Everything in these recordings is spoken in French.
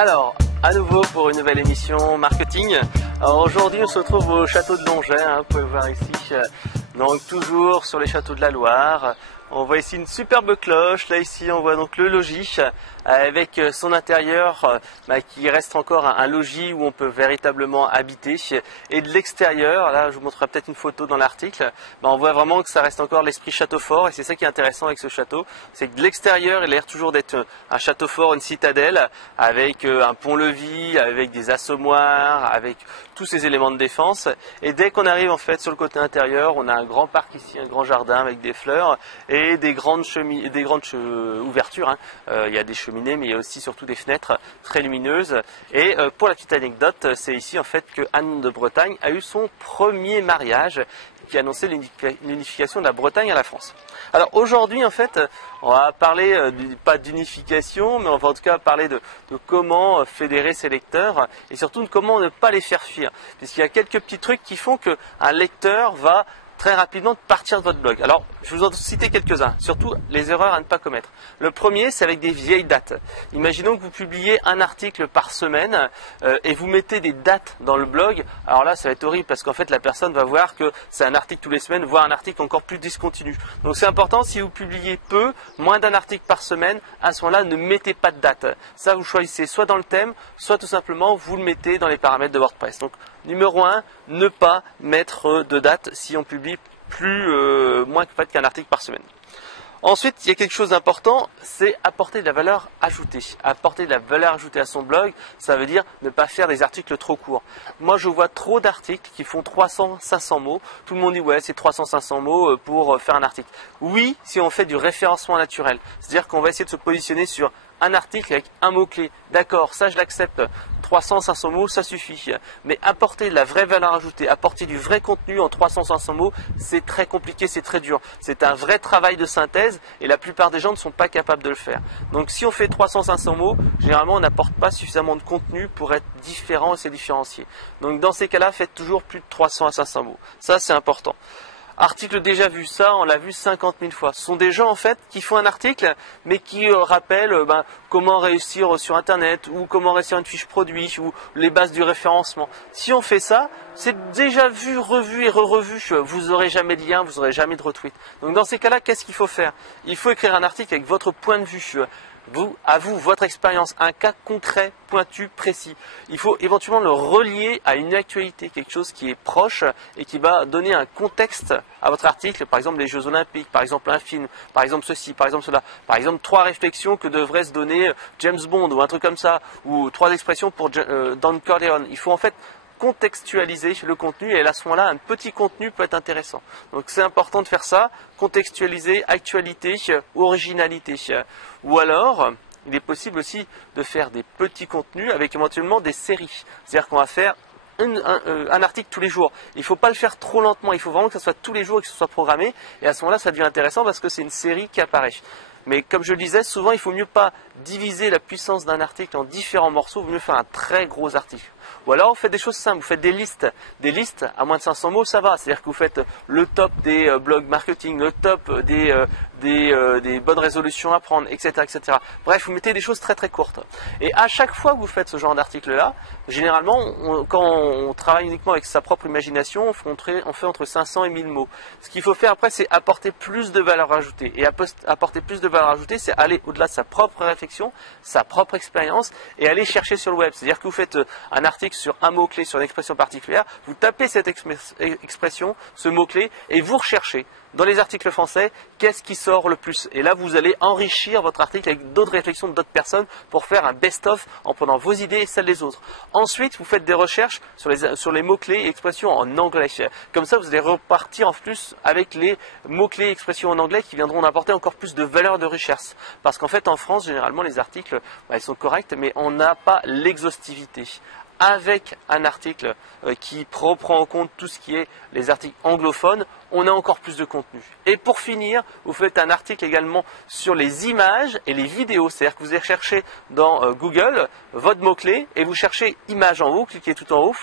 Alors, à nouveau pour une nouvelle émission marketing. Alors aujourd'hui, on se retrouve au château de Longey, vous pouvez voir ici. Donc toujours sur les châteaux de la Loire. On voit ici une superbe cloche. Là ici, on voit donc le logis avec son intérieur qui reste encore un logis où on peut véritablement habiter. Et de l'extérieur, là je vous montrerai peut-être une photo dans l'article, on voit vraiment que ça reste encore l'esprit château fort. Et c'est ça qui est intéressant avec ce château, c'est que de l'extérieur, il a l'air toujours d'être un château fort, une citadelle, avec un pont-levis, avec des assommoirs, avec tous ces éléments de défense. Et dès qu'on arrive en fait sur le côté intérieur, on a un grand parc ici, un grand jardin avec des fleurs et des grandes ouvertures. Il y a des cheminées, mais il y a aussi surtout des fenêtres très lumineuses. Et pour la petite anecdote, c'est ici en fait que Anne de Bretagne a eu son premier mariage, qui annonçait l'unification de la Bretagne à la France. Alors aujourd'hui en fait, on va parler pas d'unification, mais on va en tout cas parler de comment fédérer ses lecteurs et surtout de comment ne pas les faire fuir. Puisqu'il y a quelques petits trucs qui font qu'un lecteur va très rapidement partir de votre blog. Alors, je vais vous en citer quelques-uns, surtout les erreurs à ne pas commettre. Le premier, c'est avec des vieilles dates. Imaginons que vous publiez un article par semaine et vous mettez des dates dans le blog. Alors là, ça va être horrible parce qu'en fait, la personne va voir que c'est un article tous les semaines, voire un article encore plus discontinu. Donc c'est important, si vous publiez peu, moins d'un article par semaine, à ce moment-là, ne mettez pas de date. Ça, vous choisissez soit dans le thème, soit tout simplement, vous le mettez dans les paramètres de WordPress. Donc, numéro 1, ne pas mettre de date si on publie moins qu'un article par semaine. Ensuite, il y a quelque chose d'important, c'est apporter de la valeur ajoutée. Apporter de la valeur ajoutée à son blog, ça veut dire ne pas faire des articles trop courts. Moi, je vois trop d'articles qui font 300-500 mots. Tout le monde dit, ouais, c'est 300-500 mots pour faire un article. Oui, si on fait du référencement naturel. C'est-à-dire qu'on va essayer de se positionner sur un article avec un mot-clé. D'accord, ça je l'accepte. 300-500 mots, ça suffit. Mais apporter de la vraie valeur ajoutée, apporter du vrai contenu en 300-500 mots, c'est très compliqué, c'est très dur. C'est un vrai travail de synthèse et la plupart des gens ne sont pas capables de le faire. Donc si on fait 300-500 mots, généralement on n'apporte pas suffisamment de contenu pour être différent et se différencier. Donc dans ces cas-là, faites toujours plus de 300 à 500 mots. Ça c'est important. Article déjà vu, ça on l'a vu 50 000 fois. Ce sont des gens en fait qui font un article mais qui rappellent comment réussir sur internet ou comment réussir une fiche produit ou les bases du référencement. Si on fait ça, c'est déjà vu, revu et re-revu. Vous n'aurez jamais de lien, vous n'aurez jamais de retweet. Donc dans ces cas-là, qu'est-ce qu'il faut faire? Il faut écrire un article avec votre point de vue. À vous, votre expérience, un cas concret, pointu, précis. Il faut éventuellement le relier à une actualité, quelque chose qui est proche et qui va donner un contexte à votre article, par exemple les Jeux Olympiques, par exemple un film, par exemple ceci, par exemple cela, par exemple 3 réflexions que devrait se donner James Bond ou un truc comme ça, ou 3 expressions pour Don Corleone. Il faut en fait contextualiser le contenu et à ce moment-là, un petit contenu peut être intéressant. Donc c'est important de faire ça, contextualiser, actualité, originalité. Ou alors, il est possible aussi de faire des petits contenus avec éventuellement des séries. C'est-à-dire qu'on va faire un article tous les jours. Il ne faut pas le faire trop lentement, il faut vraiment que ça soit tous les jours et que ce soit programmé. Et à ce moment-là, ça devient intéressant parce que c'est une série qui apparaît. Mais comme je le disais, souvent il ne faut mieux pas diviser la puissance d'un article en différents morceaux, il vaut mieux faire un très gros article. Ou alors vous faites des choses simples, vous faites des listes. Des listes à moins de 500 mots, ça va. C'est-à-dire que vous faites le top des blogs marketing, le top des bonnes résolutions à prendre, etc., etc. Bref, vous mettez des choses très très courtes. Et à chaque fois que vous faites ce genre d'article-là, généralement, quand on travaille uniquement avec sa propre imagination, on fait entre 500 et 1000 mots. Ce qu'il faut faire après, c'est apporter plus de valeur ajoutée. Et apporter plus de valeur ajoutée, c'est aller au-delà de sa propre réflexion, sa propre expérience, et aller chercher sur le web. C'est-à-dire que vous faites un article sur un mot-clé, sur une expression particulière, vous tapez cette expression, ce mot-clé, et vous recherchez dans les articles français, qu'est-ce qui sort le plus? Et là, vous allez enrichir votre article avec d'autres réflexions d'autres personnes pour faire un best-of en prenant vos idées et celles des autres. Ensuite, vous faites des recherches sur les mots-clés et expressions en anglais. Comme ça, vous allez repartir en plus avec les mots-clés et expressions en anglais qui viendront apporter encore plus de valeur de recherche. Parce qu'en fait, en France, généralement, les articles, ils sont corrects, mais on n'a pas l'exhaustivité. Avec un article qui prend en compte tout ce qui est les articles anglophones, on a encore plus de contenu. Et pour finir, vous faites un article également sur les images et les vidéos. C'est-à-dire que vous allez chercher dans Google votre mot-clé et vous cherchez images en haut, cliquez tout en haut.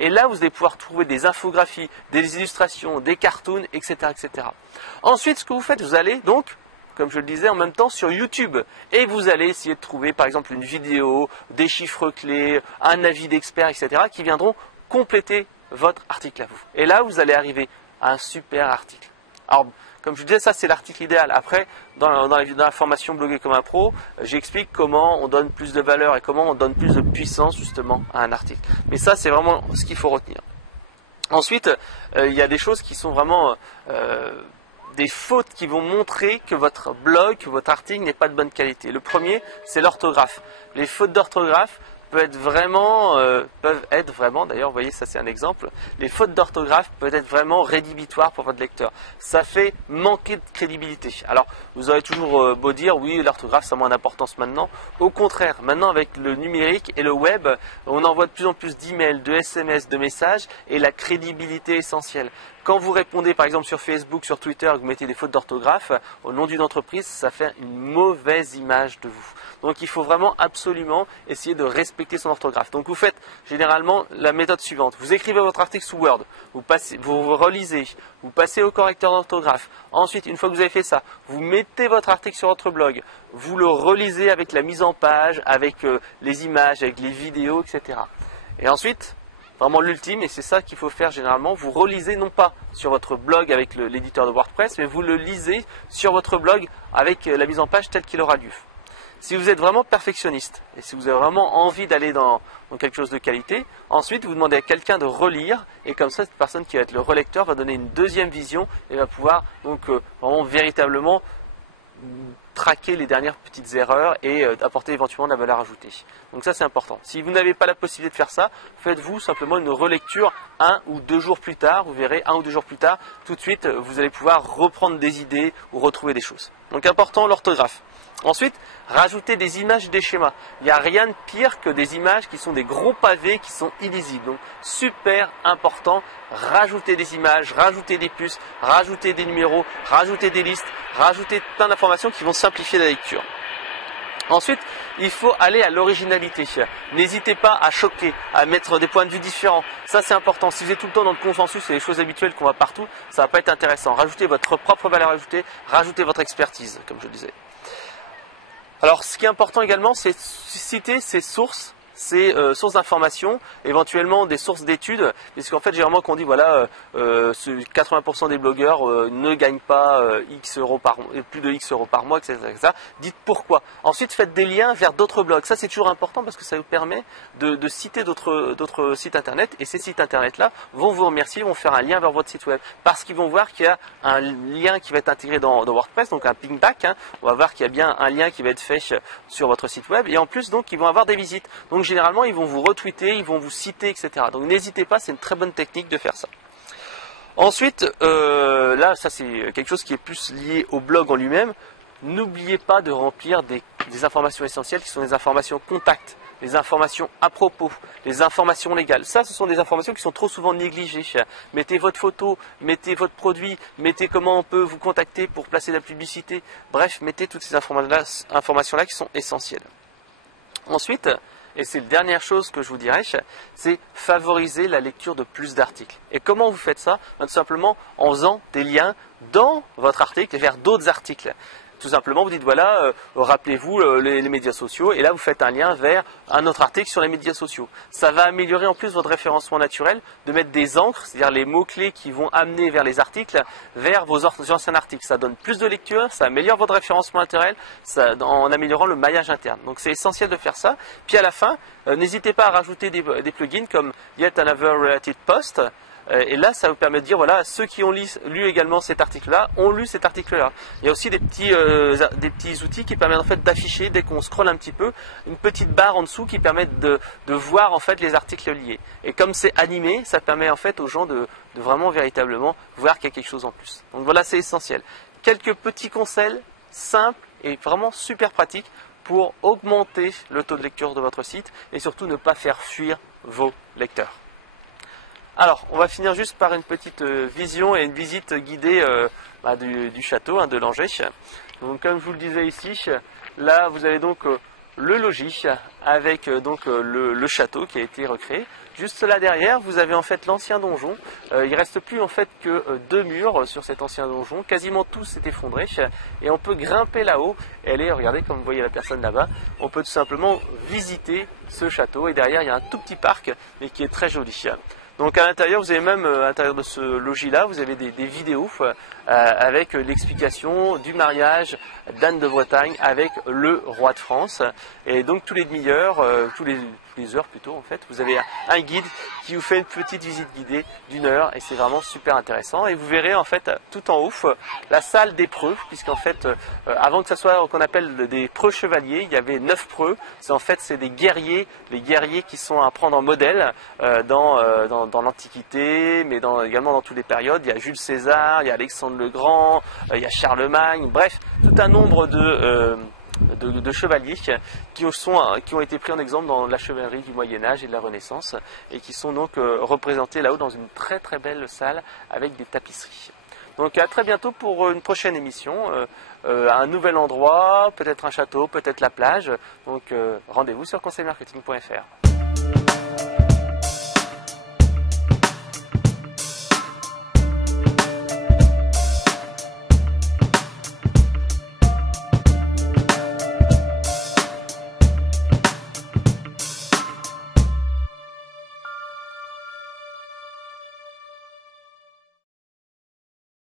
Et là, vous allez pouvoir trouver des infographies, des illustrations, des cartoons, etc., etc. Ensuite, ce que vous faites, vous allez donc comme je le disais, en même temps sur YouTube. Et vous allez essayer de trouver par exemple une vidéo, des chiffres clés, un avis d'expert, etc. qui viendront compléter votre article à vous. Et là, vous allez arriver à un super article. Alors, comme je vous disais, ça c'est l'article idéal. Après, dans la formation Bloguer comme un pro, j'explique comment on donne plus de valeur et comment on donne plus de puissance justement à un article. Mais ça, c'est vraiment ce qu'il faut retenir. Ensuite, il y a des choses qui sont vraiment des fautes qui vont montrer que votre blog, que votre article n'est pas de bonne qualité. Le premier, c'est l'orthographe. Les fautes d'orthographe peuvent être vraiment, d'ailleurs, vous voyez, ça c'est un exemple, les fautes d'orthographe peuvent être vraiment rédhibitoires pour votre lecteur. Ça fait manquer de crédibilité. Alors, vous aurez toujours beau dire, oui, l'orthographe, ça a moins d'importance maintenant. Au contraire, maintenant avec le numérique et le web, on envoie de plus en plus d'emails, de SMS, de messages, et la crédibilité est essentielle. Quand vous répondez par exemple sur Facebook, sur Twitter, vous mettez des fautes d'orthographe au nom d'une entreprise, ça fait une mauvaise image de vous. Donc il faut vraiment absolument essayer de respecter son orthographe. Donc vous faites généralement la méthode suivante. Vous écrivez votre article sous Word, vous relisez, vous passez au correcteur d'orthographe. Ensuite, une fois que vous avez fait ça, vous mettez votre article sur votre blog, vous le relisez avec la mise en page, avec les images, avec les vidéos, etc. Et ensuite, vraiment l'ultime, et c'est ça qu'il faut faire généralement, vous relisez non pas sur votre blog avec l'éditeur de WordPress, mais vous le lisez sur votre blog avec la mise en page telle qu'il aura lieu. Si vous êtes vraiment perfectionniste et si vous avez vraiment envie d'aller dans quelque chose de qualité, ensuite vous demandez à quelqu'un de relire et comme ça cette personne qui va être le relecteur va donner une deuxième vision et va pouvoir donc vraiment véritablement traquer les dernières petites erreurs et apporter éventuellement de la valeur ajoutée. Donc ça c'est important. Si vous n'avez pas la possibilité de faire ça, faites-vous simplement une relecture 1 ou 2 jours plus tard. Vous verrez 1 ou 2 jours plus tard, tout de suite vous allez pouvoir reprendre des idées ou retrouver des choses. Donc important l'orthographe. Ensuite, rajoutez des images et des schémas. Il n'y a rien de pire que des images qui sont des gros pavés qui sont illisibles. Donc, super important, rajoutez des images, rajoutez des puces, rajoutez des numéros, rajoutez des listes, rajoutez plein d'informations qui vont simplifier la lecture. Ensuite, il faut aller à l'originalité. N'hésitez pas à choquer, à mettre des points de vue différents. Ça, c'est important. Si vous êtes tout le temps dans le consensus et les choses habituelles qu'on voit partout, ça ne va pas être intéressant. Rajoutez votre propre valeur ajoutée, rajoutez votre expertise, comme je le disais. Alors, ce qui est important également, c'est citer ces sources, ces sources d'informations, éventuellement des sources d'études, puisqu'en fait, généralement, quand on dit, voilà, 80% des blogueurs ne gagnent pas plus de X euros par mois, etc., etc., dites pourquoi. Ensuite, faites des liens vers d'autres blogs. Ça, c'est toujours important parce que ça vous permet de citer d'autres sites internet, et ces sites internet-là vont vous remercier, vont faire un lien vers votre site web, parce qu'ils vont voir qu'il y a un lien qui va être intégré dans WordPress, donc un pingback, hein. On va voir qu'il y a bien un lien qui va être fait sur votre site web, et en plus, donc, ils vont avoir des visites. Donc, généralement, ils vont vous retweeter, ils vont vous citer, etc. Donc, n'hésitez pas, c'est une très bonne technique de faire ça. Ensuite, là, ça c'est quelque chose qui est plus lié au blog en lui-même. N'oubliez pas de remplir des informations essentielles qui sont des informations contacts, les informations à propos, les informations légales. Ça, ce sont des informations qui sont trop souvent négligées. Mettez votre photo, mettez votre produit, mettez comment on peut vous contacter pour placer la publicité. Bref, mettez toutes ces informations-là qui sont essentielles. Ensuite, et c'est la dernière chose que je vous dirais, c'est favoriser la lecture de plus d'articles. Et comment vous faites ça? Tout simplement en faisant des liens dans votre article vers d'autres articles. Tout simplement, vous dites, voilà, rappelez-vous les médias sociaux, et là, vous faites un lien vers un autre article sur les médias sociaux. Ça va améliorer en plus votre référencement naturel, de mettre des encres, c'est-à-dire les mots-clés qui vont amener vers les articles, vers vos anciens articles. Ça donne plus de lecture, ça améliore votre référencement naturel, en améliorant le maillage interne. Donc, c'est essentiel de faire ça. Puis, à la fin, n'hésitez pas à rajouter des plugins comme Yet Another Related Post. Et là, ça vous permet de dire, voilà, ceux qui ont lu également cet article-là, ont lu cet article-là. Il y a aussi des petits outils qui permettent en fait d'afficher, dès qu'on scrolle un petit peu, une petite barre en dessous qui permettent de voir en fait les articles liés. Et comme c'est animé, ça permet en fait aux gens de vraiment véritablement voir qu'il y a quelque chose en plus. Donc voilà, c'est essentiel. Quelques petits conseils simples et vraiment super pratiques pour augmenter le taux de lecture de votre site et surtout ne pas faire fuir vos lecteurs. Alors, on va finir juste par une petite vision et une visite guidée du château de Langeais. Donc, comme je vous le disais ici, là vous avez donc le logis avec le château qui a été recréé. Juste là derrière, vous avez en fait l'ancien donjon. Il reste plus en fait que 2 murs sur cet ancien donjon. Quasiment tout s'est effondré et on peut grimper là-haut. Et aller, regardez comme vous voyez la personne là-bas, on peut tout simplement visiter ce château. Et derrière, il y a un tout petit parc, mais qui est très joli. Donc à l'intérieur, vous avez même à l'intérieur de ce logis-là, vous avez des vidéos avec l'explication du mariage d'Anne de Bretagne avec le roi de France. Et donc tous les demi-heures, tous les heures plutôt en fait, vous avez un guide qui vous fait une petite visite guidée d'1 heure et c'est vraiment super intéressant. Et vous verrez en fait tout en haut la salle des preux, puisqu'en fait avant que ça soit qu'on appelle des preux chevaliers, il y avait 9 preux. C'est des guerriers, les guerriers qui sont à prendre en modèle dans l'Antiquité, mais également dans toutes les périodes. Il y a Jules César, il y a Alexandre le Grand, il y a Charlemagne, bref, tout un nombre de chevaliers qui ont été pris en exemple dans la chevalerie du Moyen-Âge et de la Renaissance et qui sont donc représentés là-haut dans une très très belle salle avec des tapisseries. Donc à très bientôt pour une prochaine émission, un nouvel endroit, peut-être un château, peut-être la plage. Donc rendez-vous sur conseilmarketing.fr.